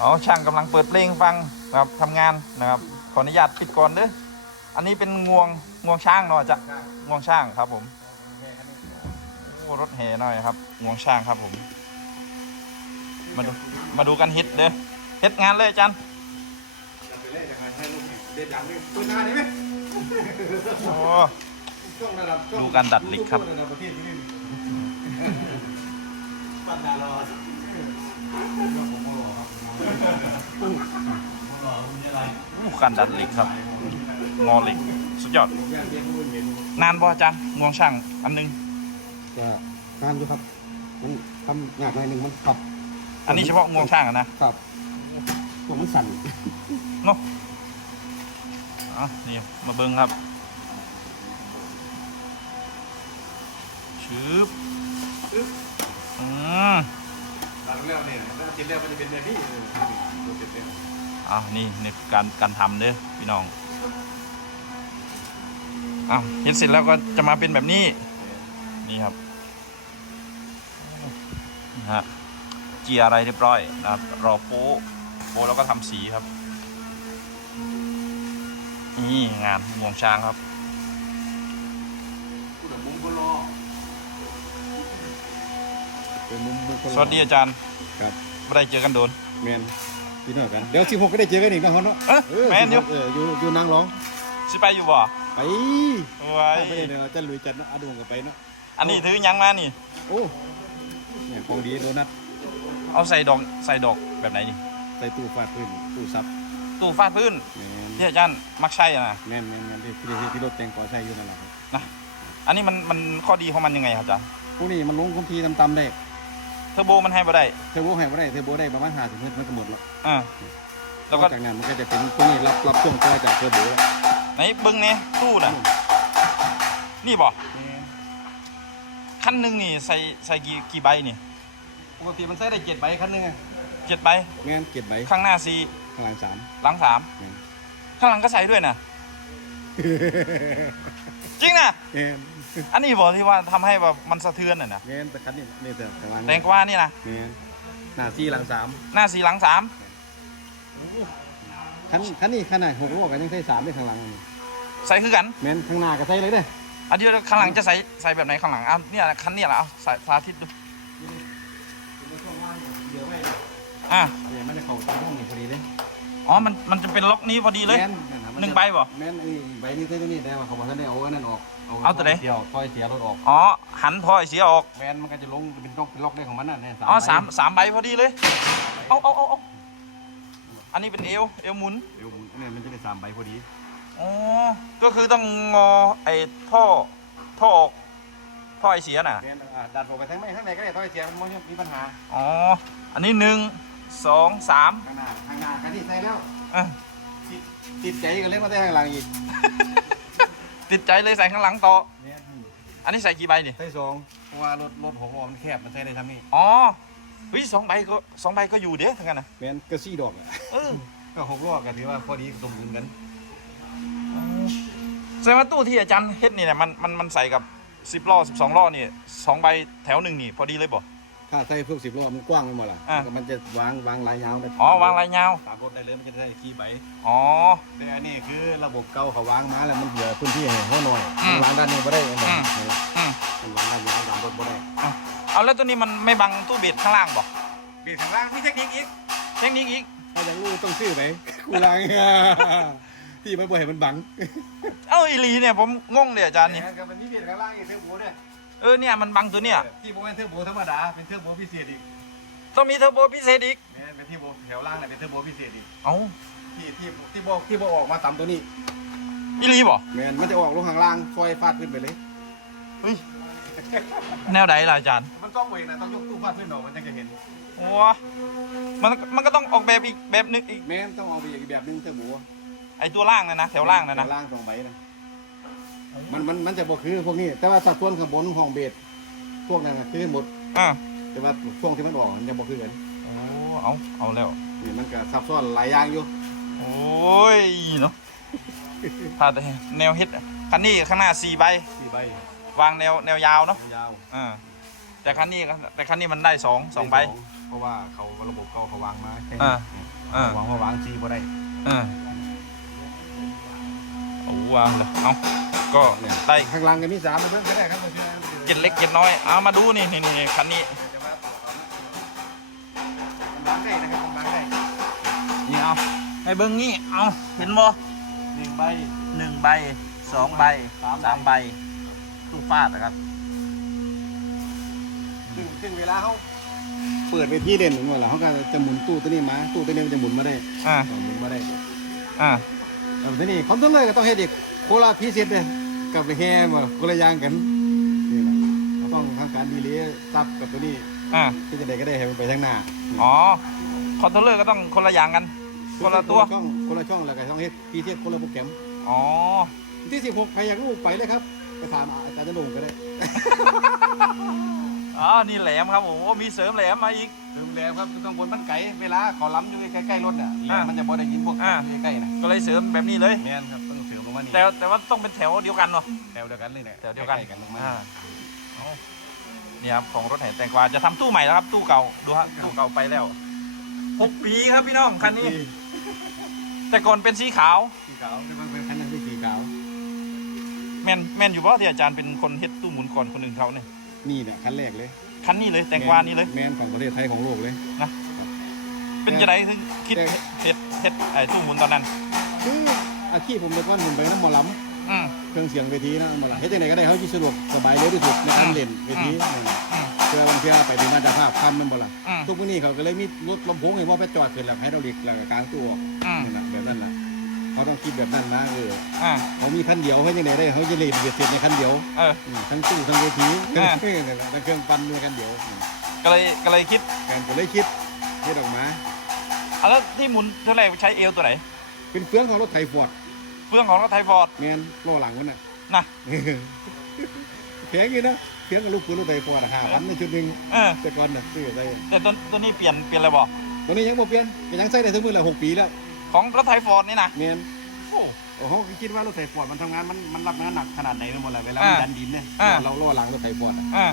อ๋อช่างกำลังเปิดเพลงฟังนะครับทำงานนะครับ ขออนุญาตปิดก่อนเด้ออันนี้เป็นงวงงวงช้างเนาะจะงวงช้างครับผมโอ้รถแห่หน่อยครับงวงช้างครับผม มาดูมาดูกันฮิตเด้อเฮ็ดงานเลยอาจันจัดไปเลยจากการให้ลูกเด็ดดังนี่เปิดหน้าได้ไหมโอ้ ช่วงระดับช่วงดูการดัดเหล็กครับระดับประเทศที่นี่ปัดดารอผมรอครับผมรอคุณอะไรโอ้ การดัดเหล็กครับ งอเหล็ก สุดยอดย่างเย็นคุณเห็นนานบ่อาจารย์งวงช่างอันหนึงก็ตามอยู่ครับ มันทำยากหน่อยหนึ่งมันขับ อันนี้เฉพาะงวงช่างอะนะครับตัวมันสั่นเนาะเอ๋อนี่มาเบิ้งครับชืบอืม หลังแล้วเนี่ยถ้ากินแล้วมันจะเป็นแบบนี้เลยตัวเสร็จเนี่ยอะนี่นี่การการทำเด้อพี่น้องอะเห็นเสร็จแล้วก็จะมาเป็นแบบนี้ นี่ครับนะฮะเจียอะไรเรียบร้อยนะครับรอโป๊โป๊แล้วก็ทำสีครับ นี่งานงวงช้างครับ กูแบบมุ้งก็รอ เป็นมุมมุมคนละสวัสดีอาจารย์ครับไม่ได้เจอกันโดน แมนพี่น้องกัน เดี๋ยวสิบหกก็ได้เจอกันอีกนะฮอนเนาะเอ๊ะเออแมนอยู่16เอออยู่อยู่นางร้องสิไปอยู่บ่ไปไว้ไปเลยเดี๋ยวจะลุยจัดเนาะอาดวงกันไปเนาะอันนี้ถือหยังมานี่ โอ้เนี่ยพอดีโดนัทเอาใส่ดอกใส่ดอกแบบไหนนี่ใส่ตู้ฟาดพื้นตู้ซับตู้ฟาดพื้นแมนที่อาจารย์มักใช่อะนะแมนแมนแมนที่ที่ที่รถแต่งก่อใส่อยู่นั่นแหละครับอันนี้มันมันข้อดีของมันยังไงครับอาจารย์พวกนี้มันลงคงทีต่ำๆได้ เทอร์โบมันให้บ่ได้เทอร์โบให้บ่ได้เทอร์โบได้ประมาณห้าสิบเมตรมันก็หมดแล้วอ่าแล้วก็จากนั้นมันก็จะเป็นพวกนี้รับรับช่วงต่อจากเทอร์โบแล้วไหนเบิ้งเนี่ยตู้น่ะ นี่บ่คันหนึ่งนี่ใส่ใส่กี่กี่ใบนี่ปกติมันใส่ได้เจ็ดใบคันหนึงอะเจ็ดใบแม่นเจ็ดใบข้างหน้าสี่ข้างหลังสามหลังสามอืมข้างหลังก็ใส่ด้วยนะ จริงนะแม่นอันนี้บอกที่ว่าทำให้แบบมันสะเทือนน่ะนะแม่นแต่คันนี้นี่แต่ข้างหลังแรงกว่านี่นะแม่นหน้าสี่หลังสามหน้าสี่หลังสามคันคันนี้ขนาดหกโลกันยังใส่สามได้ข้างหลังนี่ใส่คือกันแม่นข้างหน้าก็ใส่เลยเด้ออันนี้ข้างหลังจะใส่ใส่แบบไหนข้างหลังอะเนี่ยคันเนี่ยแหละเอาใส่สาธิตดูอะเดี๋ยวมันจะเข้าตรงห้องนี่พอดีเลยอ๋อมันมันจะเป็นล็อกนี้พอดีเลยแม่นนั่นน่ะมั หนึ่งใบบ่ แม่นไอ้ใบนี้ใส่ตัวนี้แต่ว่าเขาบอกท่านได้เอาอันนั้นออกเอาตัวไหน เสียออกถอยเสียรถออก อ๋อ หันพอยเสียออก แม่นมันก็จะลงเป็นล็อกเป็นล็อกได้ของมันน่ะเนี่ยอ๋อใบสามสามใบพอดีเลย เอาเอาเอาเอาอันนี้เป็นเอว เอวหมุน เดี๋ยวผมเนี่ยมันจะได้สามใบพอดีอ๋อ ก็คือต้องงอไอ้ท่อ ท่อออก ท่อไอเสียน่ะ แม่นอ่าดัดออกไปทั้งไม่ทั้งในก็ได้ถอยเสียมันไม่มีปัญหา อ๋อ อันนี้หนึ่งสองสามข้างหน้าข้างหน้าคันนี้ใส่แล้ว อะ ติดติดใจก็เล่นมาได้ข้างหลังอีกติดใจเลยใส่ข้างหลังต่อแม่นอันนี้ใส่กี่ใบนี่ใส่สองเพราะว่ารถรถหกล้อมันแคบมันใส่ได้ทำนี่อ๋อเฮ้ยสองใบก็สองใบก็อยู่เด้ทั้งนั้นนะแม่นก็สี่ดอกอะเออก็หกล้อก็ถือว่าพอดีสมบูรณ์กันแสดงว่าตู้ที่อาจารย์เฮ็ดนี่เนี่ยมันมันมันใส่กับสิบล้อสิบสองล้อนี่สองใบแถวหนึ่งนี่ พอดีเลยบ่ ถ้าใส่พวกสิบล้อมันกว้างไปหมดล่ะอะ มันจะวางวางลายยาวได้อ๋อวางลายยาว ตามรถได้เลยมันจะได้สี่ใบอ๋อ แต่อันนี้คือระบบเก่าเขาวางมาแล้วมันเหลือพื้นที่ให้เขาหน่อยอืม มันวางด้านนี้ไม่ได้อันนี้อืมนี่ล่ะอืมมันวางด้านยาวตามรถไม่ได้เอาแล้วตัวนี้มันไม่บังตู้เบสข้างล่างบ่เบียดข้างล่างมีเทคนิคอีกเทคนิคอีก ถ้าอยากรู้ต้องซื้อไหมกูวางที่มันบ่ให้มันบังเอ้าอีหลีเนี่ยผมงงเลยอาจารย์นี่กับมันมีเบียดข้างล่างอีกเทอร์โบเนี่ย เออเนี่ยมันบังตัวเนี่ยที่โบเป็นเทอร์โบธรรมดาเป็นเทอร์โบพิเศษอีกต้องมีเทอร์โบพิเศษอีกเนี่ยเป็นที่โบแถวล่างเนี่ยเป็นเทอร์โบพิเศษอีกเอ้าที่ที่ที่บอกที่บอกออกมาต่ำตัวนี้อีหลีบ่แมนมันจะออกลงข้างล่างซอยฟาดขึ้นไปเลยเฮ้ยแนวใดล่ะอาจารย์มันต้องเวงนะต้องยกตู้ฟาดขึ้นออกมันจึงจะเห็นโอ้มันมันก็ต้องออกแบบอีกแบบนึงอีกแมนต้องเอาไปอีกแบบนึงเทอร์โบไอตัวล่างนะนะแถวล่างนะนะแถวล่างสองใบนะ มันมันมันจะบอกคือพวกนี้ แต่ว่าสัดส่วนข้างบนของเบสพวกนั้นน่ะคือหมด อ่าแต่ว่าช่วงที่มันออกมันจะบอกคือกันโอ้เอาเอาแล้ว นี่มันก็ซับซ้อนหลายอย่างอยู่โอ้ยเนาะพาแต่แนวฮิตอะคันนี้ข้างหน้าสี่ใบสี่ใบวางแนวแนวยาวเนาะยาวอ่าแต่คันนี้แต่คันนี้มันได้สองสองใบ เพราะว่าเขาระบบเก่าเขาวางมาแค่อ่านี้อ่าวางว่าวางซีบ่ได้เออ โอ้ว้าวเลยเอาก็ได้ข้างหล่างก็มีสามมาเพิ่มก็ได้ครับเจ็ดเล็กเจ็ดน้อยเอามาดูนี่นี่นี่คันนี้วางได้นะครับวางได้นี่เอาให้เบิ้งนี่เอาเห็นบ่หนึ่งใบหนึ่งใบสองใบสามใบสามใบตู้ฟาดนะครับซึ่งซึ่งเวลาเขาเปิดไปที่เด่นเหมือนว่าเขาก็จะหมุนตู้ตัวนี้มา ตู้ตัวนี้มันจะหมุนมาได้อ่าหมุนมาได้ อ่า แต่ทีนี้คอนโทรลเลอร์ก็ต้องให้เด็กโคลาพิเศษเลยกับแฮมคนละอย่างกันนี่แหละเราต้องทำการดีเลย์ซับกับตัวนี้อ่าที่จะได้ก็ได้ให้มันไปทางหน้าอ๋อคอนโทรลเลอร์ก็ต้องคนละอย่างกัน คนละตัวช่องคนละช่องแล้วก็ต้องเฮ็ดพิเศษคนละโปรแกรมอ๋อที่16ใครอยากรู้ไปเลยครับ ไปถามอาจารย์จะลงก็ได้ อ๋อนี่แหลมครับโอ้โหมีเสริมแหลมมาอีก ถึงแล้วครับต้องบนมันไก่เวลาเขาล้ำอยู่ใกล้ๆรถน่ะอ่ามันจะบ่ได้ยินพวกอ่าใกล้ๆน่ะก็เลยเสริมแบบนี้เลย แม่นครับต้องเสียงลงมานี่แต่แต่ว่าต้องเป็นแถวเดียวกันเนาะแถวเดียวกันเลยแหละแถวเดียวกันใล้ๆกันลงมาอ่าเอานี่ครับของรถแห่แตงกวาจะทำตู้ใหม่แล้วครับ ตู้เก่าดูฮะตู้เก่าไปแล้วหกปีครับพี่น้องคันนี้ แต่ก่อนเป็นสีขาว สีขาวนี่มันเป็นคันนั้นเป็นสีขาวแม่นแม่นอยู่ป่ะที่อาจารย์เป็นคนเฮ็ดตู้หมุนก่อนคนอื่นเขาเนี่ย นี่แหละคันแรกเลยคันนี้เลยแตงกวานี่เลย แมนของประเทศไทยของโลกเลยเป็นจะไดถึงคิดแต่ เฮ็ดเฮ็ดไอ้ตู้หมุนตอนนั้น คืออาชีพผมเด็กว่าผมไปน้ำหมอลอืมำเครื่องเสียงเวทีนะหมอลำเฮ็ดจังไหนก็ได้เขาที่สะดวกสบายเร็วที่สุดในการเล่นเวทีนั่นน่ะอืม เพื่อบางทีไปถึงอาจจะภาพคำนั่นบ่ล่ะอืมทุกมื้อนี้เขาก็เลยมีรถลำโพงให้ว่าไปจอดขึ้นแล้วให้เราหลีกแล้วก็กลางตู้ออกอืม นั่นน่ะแบบนั้นน่ะ เขาต้องคิดแบบนั้นนะเอออ่า เขามีคันเดียวให้จังไหนได้เขาจะเล่นเบียดเสร็จในคันเดียวเออ อืมทั้งตู้ทั้งเวทีอ่าทั้งเครื่องปั่นในคันเดียวอืมก็เลยก็เลยคิดการก็เลยคิดเฮ็ดออกมา อะแล้วที่หมุนเท่าไหร่ใช้เอวตัวไหน เป็นเฟืองของรถไถฟอร์ดเฟืองของรถไทยฟอร์ด แมนล้อหลังมันน่ะนะแพงอยู่นะเพียงกับลูกปืนรถไถฟอร์ดห้าพันในชุดหนึ่งเออแต่ก่อนน่ะซื้อได้แต่ตัวตัวนี้เปลี่ยนเปลี่ยนอะไรบ่ตัวนี้ยังบ่เปลี่ยนก็ยังใช้ได้ถึงมือละหกปีแล้ว ของรถไทยฟอร์ดนี่นะแมนโอ้ โอ้โหคิดว่ารถไถฟอร์ดมันทำงานมันมันรับงานหนักขนาดไหนไปหมดเลยเวลามันอ่าดันดินเนี่ยอ่า เราล้อหลังรถไถฟอร์ดน่ะอ่า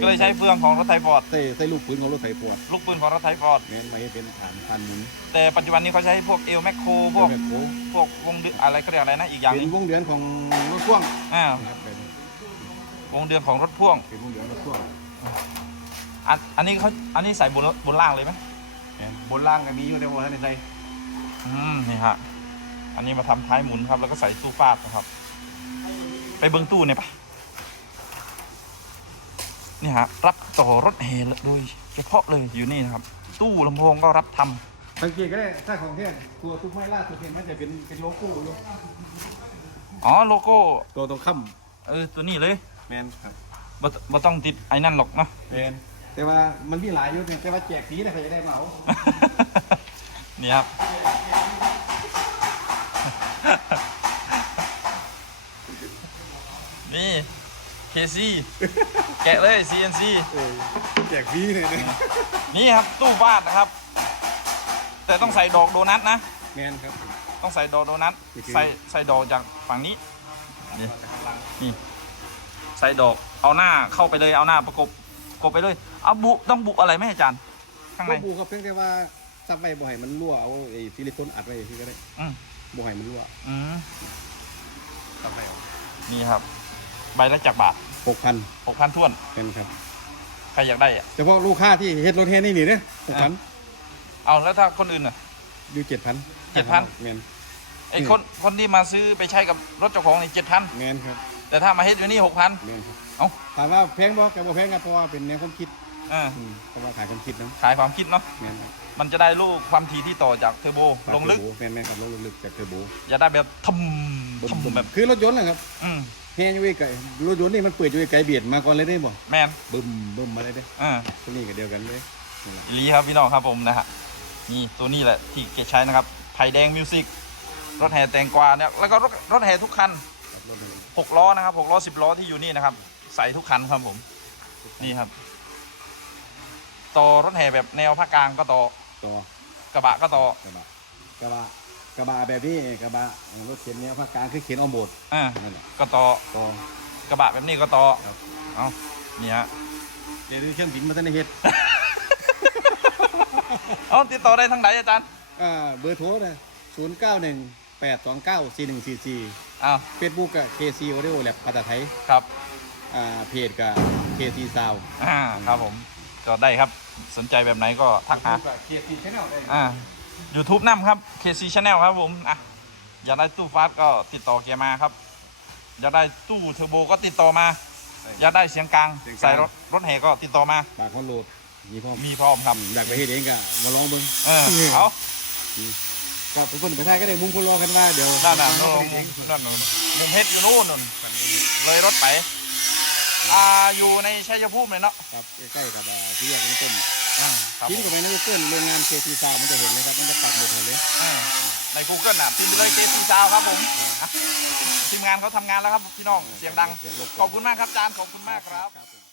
ก็เลยใช้เฟืองของรถไทยฟอร์ดใส่ใส่ลูกปืนของรถไถฟอร์ดลูกปืนของรถไทยฟอร์ดแมนไว้ให้เป็นฐานพันหมุนแต่ปัจจุบันนี้เขาใช้พวกเอลแมคโครพวกเดี๋ยวแบบโอ้พวกวงเดือนอะไรก็เรียกอะไรนะอีกอย่างหเป็นึนงวงเดือนของรถพ่วงอ่านะครับเป็นวงเดือนของรถพ่วงเป็นวงเดือนรถพ่วงอันอันนี้เขาอันนี้ใส่บนบนล่างเลยไหมแม่นบนล่างก็มีอยู่ในบนท่านในใจ อืมนี่ฮะ อันนี้มาทำท้ายหมุนครับ แล้วก็ใส่ตู้ฟาดนะครับ ไปเบิ้งตู้เนี่ยปะนี่ฮะ รับต่อรถแห่โดยเฉพาะเลยอยู่นี่นะครับ ตู้ลำโพงก็รับทำสังเกตก็ได้ถ้าของเท่ตัวทุกไม้ล่าสุดเห็นมันจะเป็นเป็นโลโก้อยู่อ๋อโลโก้ ตัวตรงค่เออตัวนี้เลยำแมนครับบ่บ่ต้องติดไอ้นั่นหรอกเนาะแมนแต่ว่ามันมีหลายอยู่เนี่ยแต่ว่าแจกสีนะใครจะได้มาเอานี่ครับ นี่ KC แกะเลย CNC เออแจกฟรีเลยนะนี่ครับตู้ฟาดนะครับ แต่ต้องใส่ดอกโดนัทนะ แมนครับ ต้องใส่ดอกโดนัทนี่คือใส่ใส่ดอกจากฝั่งนี้ นี่นี่ ใส่ดอกเอาหน้าเข้าไปเลยเอาหน้าประกบกบไปเลย เอาบุต้องบุอะไรไหมอาจารย์ ข้างใน ก็บูครับเพียงแต่ว่าซับไว้บ่ให้มันรั่วเอาไอ้ซิลิโคนอัดไว้ที่ก็ได้อืมบ่ให้มันรั่วอืมซับไว้เอานี่ครับ ใบละจากบาทหกพันหกพันท้วนแมนครับใครอยากได้อะเฉพาะลูกค้าที่เฮ็ดรถแฮนี่นี่เนี่ยหกพันเอาแล้วถ้าคนอื่นอะ อยู่เจ็ดพัน7,000แมนไอ้อืมคนคนที่มาซื้อไปใช้กับรถเจ้าของนี่เจ็ดพันแมนครับแต่ถ้ามาเฮ็ดอยู่นี่หกพันแมนครับเอ้าถามว่าแพงบ่กับบ่แพงครับเพราะว่าเป็นแนวความคิดเอออืมเพราะว่าขายความคิดนะขายความคิดเนาะแมนครับมันจะได้ลูกความถี่ที่ต่อจากเทอร์โบลงลึกเทอร์โบแม่นแม่นครับลงลึกจากเทอร์โบอย่าได้แบบทำทำแบบคือรถยนต์นะครับ อืม แฮอยู่ไกลรถยนต์นี่มันเปิดอยู่ไกลเบียดมาก่อนเลยได้บ่แมนบึมบึมมาเลยเด้เออตัวนี้ก็เดียวกันเลยนี่แหละอีหลีครับพี่น้องครับผมนะฮะนี่ตัวนี้แหละที่เกใช้นะครับไผ่แดงมิวสิกรถแห่แตงกวาเนี่ยแล้วก็รถรถแห่ทุกคันครับรถยนต์หกล้อนะครับหกล้อสิบล้อที่อยู่นี่นะครับ ใส่ทุกคันครับผม นี่ครับ ต่อรถแห่แบบแนวภาคกลางก็ต่อต่อกระบะก็ต่อ กระบะกระบะ กระบะแบบนี้กระบะรถเข็นแนวภาคกลางคือเข็นเอาโบดอ่านั่นแหละก็ต่อต่อ กระบะแบบนี้ก็ต่อครับ เอานี่ฮะ เดี๋ยวเครื่องบินมาทันได้เฮ็ดเอาติดต่อได้ทางไหนอาจารย์อ่าเบอร์โทรนะศูนย์เก้าหนึ่งแปดสองเก้าสี่หนึ่งสี่สี่อ้าวเฟซบุ๊กกับ KC Audio Lab ภาษาไทยครับ อ่าเพจกับ KC Sound อ่า ครับผม จอดได้ครับ สนใจแบบไหนก็ทักหา กับ KC Channel ได้ อ่า YouTube นำครับ KC Channel ครับผมอะอยากได้ตู้ฟาสต์ก็ติดต่อแกมาครับ อยากได้ตู้เทอร์โบก็ติดต่อมา อยากได้เสียงกลางใส่รถรถแห่ก็ติดต่อมาบางคนโหลดมีพร้อมมีพร้อมครับ อยากไปเฮ็ดเองก็มาลองเบิ่งเออเอาก็ไปเพิ่นไปท้ายก็ได้มุ้งคนรอกันว่าเดี๋ยวด้านหน้าเนู่นเองนั่นนู่นมุมเพชรอยู่นู่นนู่นเลยรถไปอ่าอยู่ในชัยภูมิเลยเนาะครับใกล้ๆกับอ่าที่แยกเป็นต้น อ่าครับพิมผพ์มเข้าไปใน Google โรงงาน KC Sound มันจะเห็นเลยครับมันจะปักหมุดให้เลยอ่าใน Google น่ะพิมพ์เลยเคซีซาวครับผมอะทีมงานเขาทำงานแล้วครับพี่น้องเสียงดัง เสียงรบกวนขอบคุณมากครับอาจารย์ขอบคุณมากครับครับผม